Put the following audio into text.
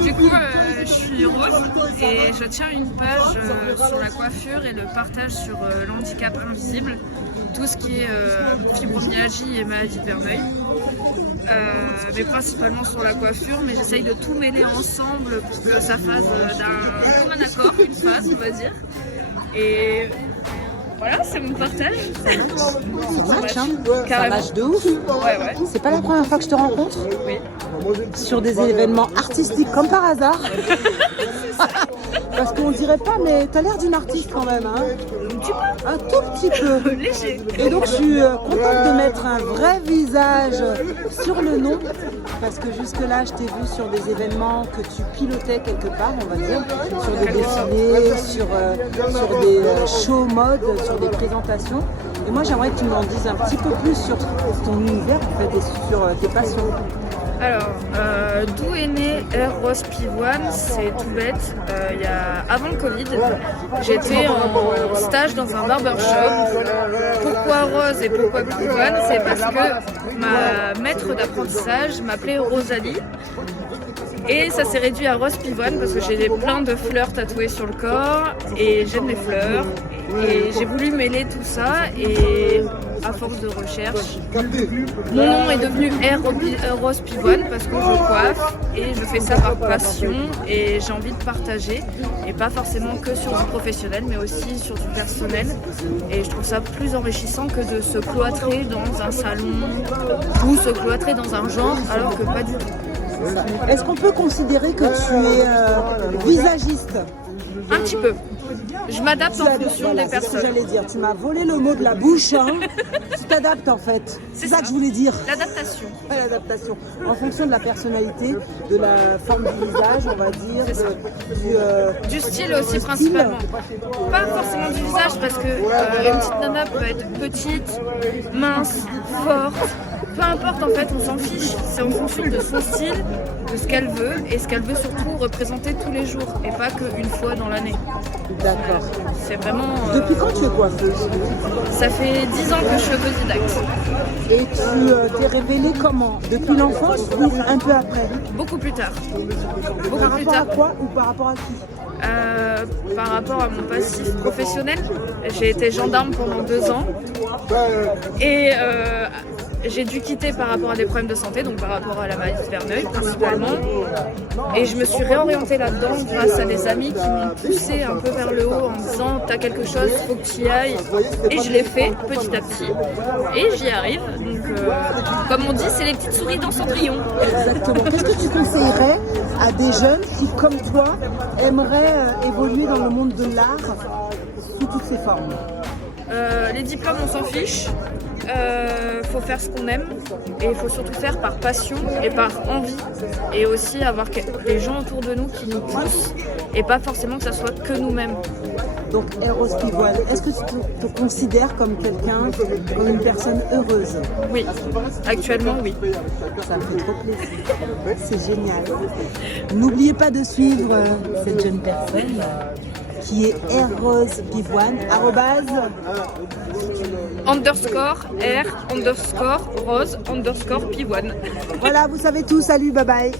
Du coup, je suis Rose et je tiens une page sur la coiffure et le partage sur l'handicap invisible, tout ce qui est fibromyalgie et maladie de Verneuil. Mais principalement sur la coiffure, mais j'essaye de tout mêler ensemble pour que ça fasse d'un commun accord, une phase on va dire. Et voilà, c'est mon partage. Ça match, hein. Ça Carrément. match de ouf. Ouais. C'est pas la première fois que je te rencontre Oui. sur des événements artistiques comme par hasard. Parce qu'on dirait pas, mais t'as l'air d'une artiste quand même, hein. Un tout petit peu. Léger. Et donc je suis contente de mettre un vrai visage sur le nom, parce que jusque-là je t'ai vu sur des événements que tu pilotais quelque part, on va dire, sur des défilés, sur des shows mode, sur des présentations. Et moi j'aimerais que tu m'en dises un petit peu plus sur ton univers en fait, et sur tes passions. Alors, d'où est né Air Rose Pivoine? C'est tout bête. Avant le Covid, j'étais en stage dans un barbershop. Pourquoi Rose et pourquoi Pivoine? C'est parce que ma maître d'apprentissage m'appelait Rosalie. Et ça s'est réduit à Rose Pivoine parce que j'ai plein de fleurs tatouées sur le corps et j'aime les fleurs. Et j'ai voulu mêler tout ça et à force de recherche, mon nom est devenu Rose Pivoine parce que je coiffe et je fais ça par passion et j'ai envie de partager et pas forcément que sur du professionnel mais aussi sur du personnel et je trouve ça plus enrichissant que de se cloîtrer dans un salon ou se cloîtrer dans un genre alors que pas du tout. Est-ce qu'on peut considérer que tu es visagiste? Un petit peu. Je m'adapte en fonction des C'est ce que personnes. j'allais dire. Tu m'as volé le mot de la bouche. Hein. Tu t'adaptes en fait. C'est ça que je voulais dire. L'adaptation. L'adaptation. En fonction de la personnalité, de la forme du visage, on va dire. Du style aussi principalement. Pas forcément du visage parce que une petite nana peut être petite, mince, forte. Peu importe en fait, on s'en fiche. C'est en fonction de son style, de ce qu'elle veut et ce qu'elle veut surtout représenter tous les jours et pas qu'une fois dans l'année. D'accord. C'est vraiment. Depuis quand tu es coiffeuse? Ça fait 10 ans que je suis autodidacte. Et tu t'es révélée comment? Depuis l'enfance ou un peu après? Beaucoup plus tard. Beaucoup Par plus rapport à tard. quoi ou par rapport à qui? Par rapport à mon passif professionnel, j'ai été gendarme pendant 2 ans et j'ai dû quitter par rapport à des problèmes de santé, donc par rapport à la maladie de Verneuil principalement. Et je me suis réorientée là-dedans grâce à des amis qui m'ont poussée un peu vers le haut en me disant t'as quelque chose, faut que tu y ailles. Et je l'ai fait petit à petit et j'y arrive. Donc comme on dit, c'est les petites souris dans Cendrillon. Exactement. Qu'est-ce que tu conseillerais à des jeunes qui, comme toi, aimeraient évoluer dans le monde de l'art sous toutes ses formes? Les diplômes, on s'en fiche. Faut faire ce qu'on aime et il faut surtout faire par passion et par envie et aussi avoir des gens autour de nous qui nous poussent et pas forcément que ça soit que nous-mêmes. Donc Rose Pivoine, est-ce que tu te considères comme quelqu'un, comme une personne heureuse? Oui, actuellement oui. Ça me fait trop plaisir. C'est génial. N'oubliez pas de suivre cette jeune personne qui est Rose Pivoine, _R_Rose_Pivoine. Voilà, vous savez tout. Salut, bye bye.